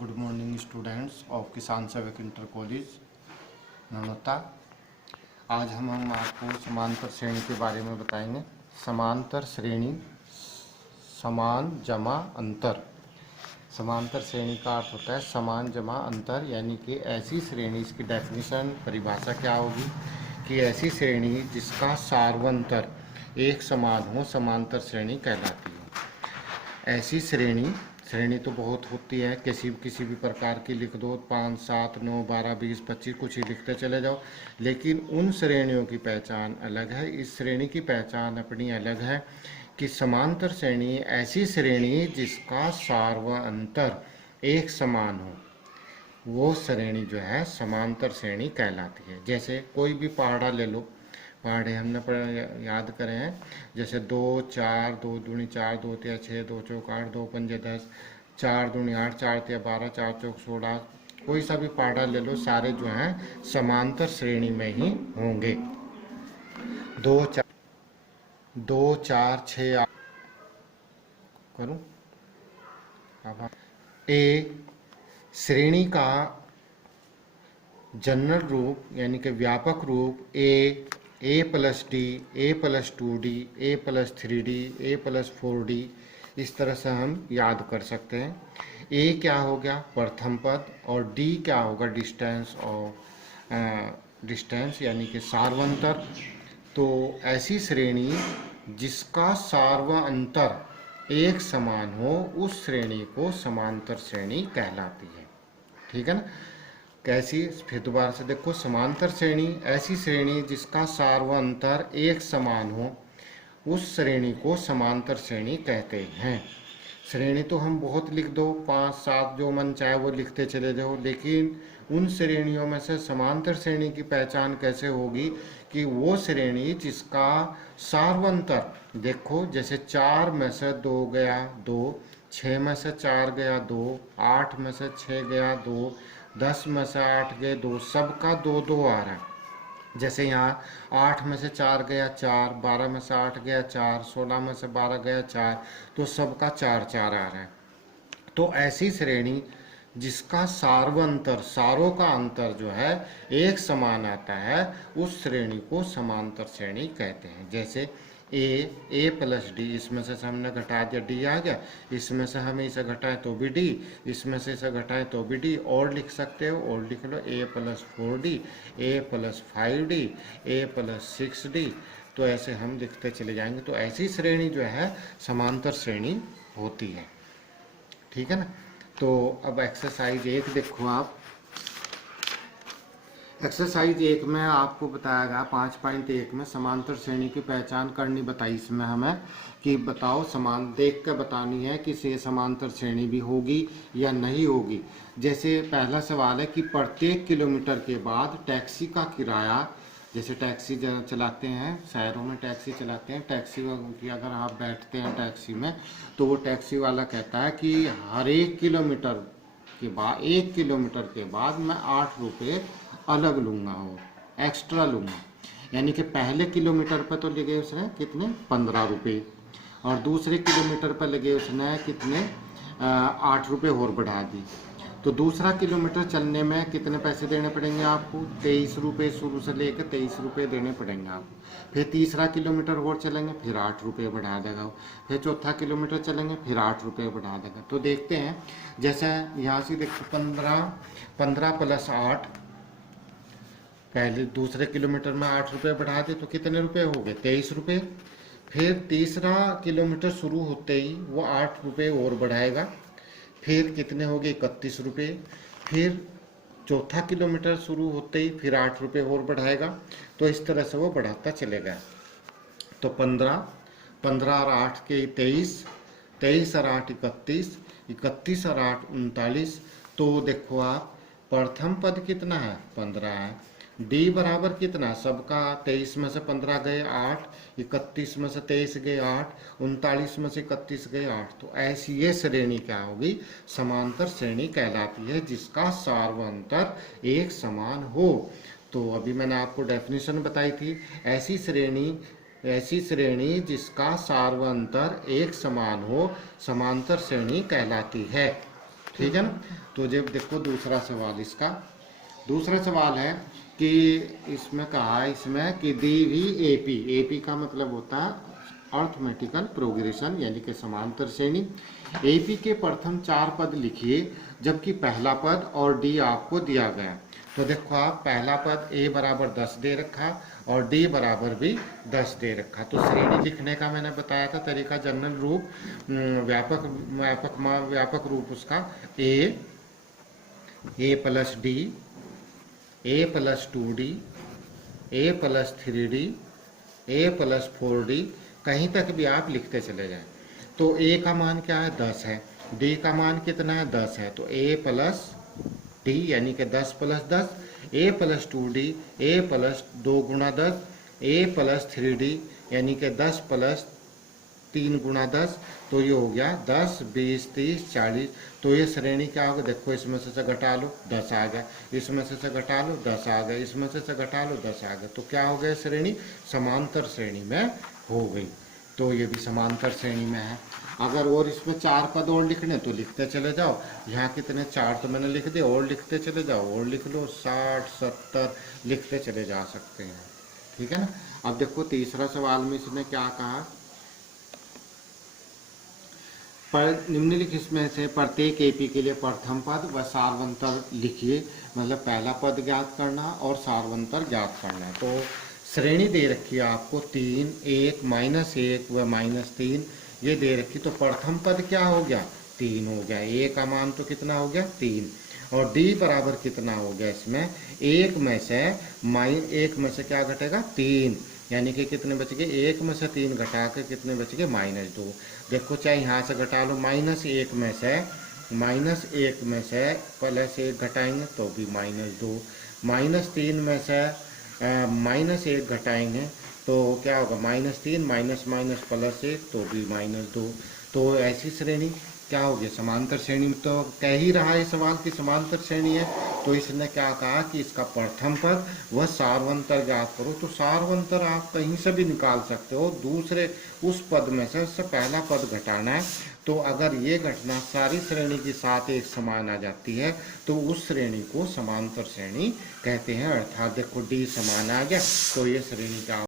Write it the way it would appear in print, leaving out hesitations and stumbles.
Good morning students of किसान सेवक inter college नौता। आज हम आपको समांतर श्रेणी के बारे में बताएंगे। समांतर श्रेणी, समान जमा अंतर। समांतर श्रेणी का अर्थ होता है समान जमा अंतर, यानी कि ऐसी श्रेणी, इसकी डेफिनेशन परिभाषा क्या होगी कि ऐसी श्रेणी जिसका सार्वंतर एक समान हो समांतर श्रेणी कहलाती है। ऐसी श्रेणी तो बहुत होती है, किसी भी प्रकार की लिख दो, 5, 7, 9, 12, 20, 25 कुछ ही लिखते चले जाओ, लेकिन उन श्रेणियों की पहचान अलग है। इस श्रेणी की पहचान अपनी अलग है कि समांतर श्रेणी ऐसी श्रेणी जिसका सार्वअंतर एक समान हो, वो श्रेणी जो है समांतर श्रेणी कहलाती है। जैसे कोई भी पहाड़ा ले लो, पहाड़े हमने याद करे हैं, जैसे 2, 4, 2 दूनी 4, 2 तिया 6, 2 चौक 8, 2 पंजे 10, 4 दूनी 8, 4 तिया 12, 4 चौक 16। कोई सा भी पहाड़ा ले लो, सारे जो हैं समांतर श्रेणी में ही होंगे। 2, 4, 6 8 करूं। अब ए श्रेणी का जनरल रूप यानी कि व्यापक रूप ए प्लस डी, ए प्लस 2D, ए प्लस 3D, ए प्लस 4D, इस तरह से हम याद कर सकते हैं। ए क्या हो गया प्रथम पद, और डी क्या होगा डिस्टेंस, और डिस्टेंस यानी कि सार्वंतर। तो ऐसी श्रेणी जिसका सार्वअंतर एक समान हो, उस श्रेणी को समांतर श्रेणी कहलाती है। ठीक है ना। कैसी, फिर दोबारा से देखो, समांतर श्रेणी ऐसी श्रेणी जिसका सार्वअंतर एक समान हो, उस श्रेणी को समांतर श्रेणी कहते हैं। श्रेणी तो हम बहुत लिख दो, 5, 7 जो मन चाहे वो लिखते चले जाओ, लेकिन उन श्रेणियों में से समांतर श्रेणी की पहचान कैसे होगी कि वो श्रेणी जिसका सार्वअंतर, देखो जैसे 4 में से 2 गया 2, 6 में से 4 गया 2, 8 में से 6 गया 2, 10 में से 8 गए 2, सबका 2 2 आ रहा है। जैसे यहाँ 8 में से 4 गया 4, 12 में से 8 गया 4, 16 में से 12 गया 4, तो सबका 4 4 आ रहा है। तो ऐसी श्रेणी जिसका सार्वअंतर, सारों का अंतर जो है एक समान आता है, उस श्रेणी को समांतर श्रेणी कहते हैं। जैसे ए प्लस डी, इसमें से हमने घटा दिया डी आ गया, इसमें से हम इसे घटाएं तो भी डी, इसमें से इसे घटाएं तो भी डी, और लिख सकते हो, और लिख लो ए प्लस 4D, ए प्लस 5D, ए प्लस 6D। तो ऐसे हम लिखते चले जाएंगे। तो ऐसी श्रेणी जो है समांतर श्रेणी होती है। ठीक है ना। तो अब एक्सरसाइज 1 देखो आप। एक्सरसाइज 1 में आपको बताया गया 5.1 में समांतर श्रेणी की पहचान करनी बताई इसमें हमें कि बताओ, समान देख कर बतानी है कि से समांतर श्रेणी भी होगी या नहीं होगी। जैसे पहला सवाल है कि प्रत्येक किलोमीटर के बाद टैक्सी का किराया, जैसे टैक्सी चलाते हैं, शहरों में टैक्सी चलाते हैं, टैक्सी की अगर आप बैठते हैं टैक्सी में, तो वो टैक्सी वाला कहता है कि हर 1 किलोमीटर के बाद, 1 किलोमीटर के बाद मैं 8 रुपये अलग लूँगा, हो एक्स्ट्रा लूँगा। यानी कि पहले किलोमीटर पर तो लगे उसने कितने 15 रुपये, और दूसरे किलोमीटर पर लगे उसने कितने 8 रुपये और बढ़ा दी। तो दूसरा किलोमीटर चलने में कितने पैसे देने पड़ेंगे आपको, 23 रुपये, शुरू से लेकर 23 रुपये देने पड़ेंगे आपको। फिर तीसरा किलोमीटर और चलेंगे, फिर 8 रुपये बढ़ा देगा। फिर चौथा किलोमीटर चलेंगे, फिर 8 रुपये बढ़ा देगा। तो देखते हैं, जैसे यहाँ से देखो 15 प्लस 8, पहले दूसरे किलोमीटर में 8 रुपये बढ़ा दे तो कितने रुपये हो गए 23 रुपये। फिर तीसरा किलोमीटर शुरू होते ही वो 8 रुपये और बढ़ाएगा, फिर कितने हो गए 31 रुपये। फिर चौथा किलोमीटर शुरू होते ही फिर 8 रुपये और बढ़ाएगा। तो इस तरह से वो बढ़ाता चलेगा। तो 15 और 8 के 23, 23 और 8 31, 31 और 8 39। तो देखो आप, प्रथम पद कितना है 15 है, डी बराबर कितना, सबका 23 में से 15 गए 8, 31 में से 23 गए 8, 39 में से 31 गए 8। तो ऐसी ये श्रेणी क्या होगी, समांतर श्रेणी कहलाती है, जिसका सार्वअंतर एक समान हो। तो अभी मैंने आपको डेफिनेशन बताई थी, ऐसी श्रेणी जिसका सार्वअंतर एक समान हो समांतर श्रेणी कहलाती है। ठीक है ना। तो जब देखो दूसरा सवाल इसका, दूसरा सवाल है कि इसमें कहा है इसमें कि दी भी एपी, एपी का मतलब होता है अर्थमेटिकल प्रोग्रेशन यानी कि समांतर श्रेणी। एपी के प्रथम 4 पद लिखिए जबकि पहला पद और डी आपको दिया गया। तो देखो आप पहला पद ए बराबर 10 दे रखा और डी बराबर भी 10 दे रखा। तो श्रेणी लिखने का मैंने बताया था तरीका, जनरल रूप, व्यापक व्यापक व्यापक रूप उसका ए प्लस डी, ए प्लस 2D, ए प्लस 3D, ए प्लस 4D, कहीं तक भी आप लिखते चले जाएं। तो ए का मान क्या है 10 है, डी का मान कितना है 10 है, तो ए प्लस डी यानी कि 10 प्लस 10, ए प्लस 2D, ए प्लस 2 गुणा 10, ए प्लस 3D यानी कि 10 प्लस 3 गुणा 10, तो ये हो गया 10, 20, 30, 40। तो ये श्रेणी क्या होगा, देखो इसमें से घटा लो 10 आ गया, इसमें से घटा लो 10 आ गया, इसमें से घटा लो 10 आ गया। तो क्या हो गया, श्रेणी समांतर श्रेणी में हो गई। तो ये भी समांतर श्रेणी में है। अगर और इसमें 4 पद और लिखने तो लिखते चले जाओ, यहाँ कितने 4 तो मैंने लिख दिए, और लिखते चले जाओ, और लिख लो 60, 70 लिखते चले जा सकते हैं। ठीक है ना। अब देखो तीसरा सवाल में इसने क्या कहा, पर निम्नलिखित में से प्रत्येक एपी के लिए प्रथम पद व सार्वंतर लिखिए, मतलब पहला पद ज्ञात करना और सार्वंतर ज्ञात करना। तो श्रेणी दे रखी है आपको 3, 1, -1 व -3 ये दे रखी। तो प्रथम पद क्या हो गया 3 हो गया, ए का मान तो कितना हो गया 3, और डी बराबर कितना हो गया, इसमें 1 में से क्या घटेगा 3, यानी कि कितने बच गए, 1 में से 3 घटा के कितने बच गए -2। देखो चाहे यहाँ से घटा लो, -1 में से +1 घटाएंगे तो भी -2, -3 में से -1 घटाएंगे तो क्या होगा -3 माइनस +1 तो भी -2। तो ऐसी श्रेणी क्या होगी, समांतर श्रेणी में तो कह ही रहा है सवाल की समांतर श्रेणी है। तो इसने क्या कहा कि इसका प्रथम पद वह सार्वंतर ज्ञात करो। तो सार्वंतर आप कहीं से भी निकाल सकते हो, दूसरे उस पद में से उससे पहला पद घटाना है। तो अगर ये घटना सारी श्रेणी के साथ एक समान आ जाती है तो उस श्रेणी को समांतर श्रेणी कहते हैं। अर्थात देखो डी समान आ गया तो ये श्रेणी क्या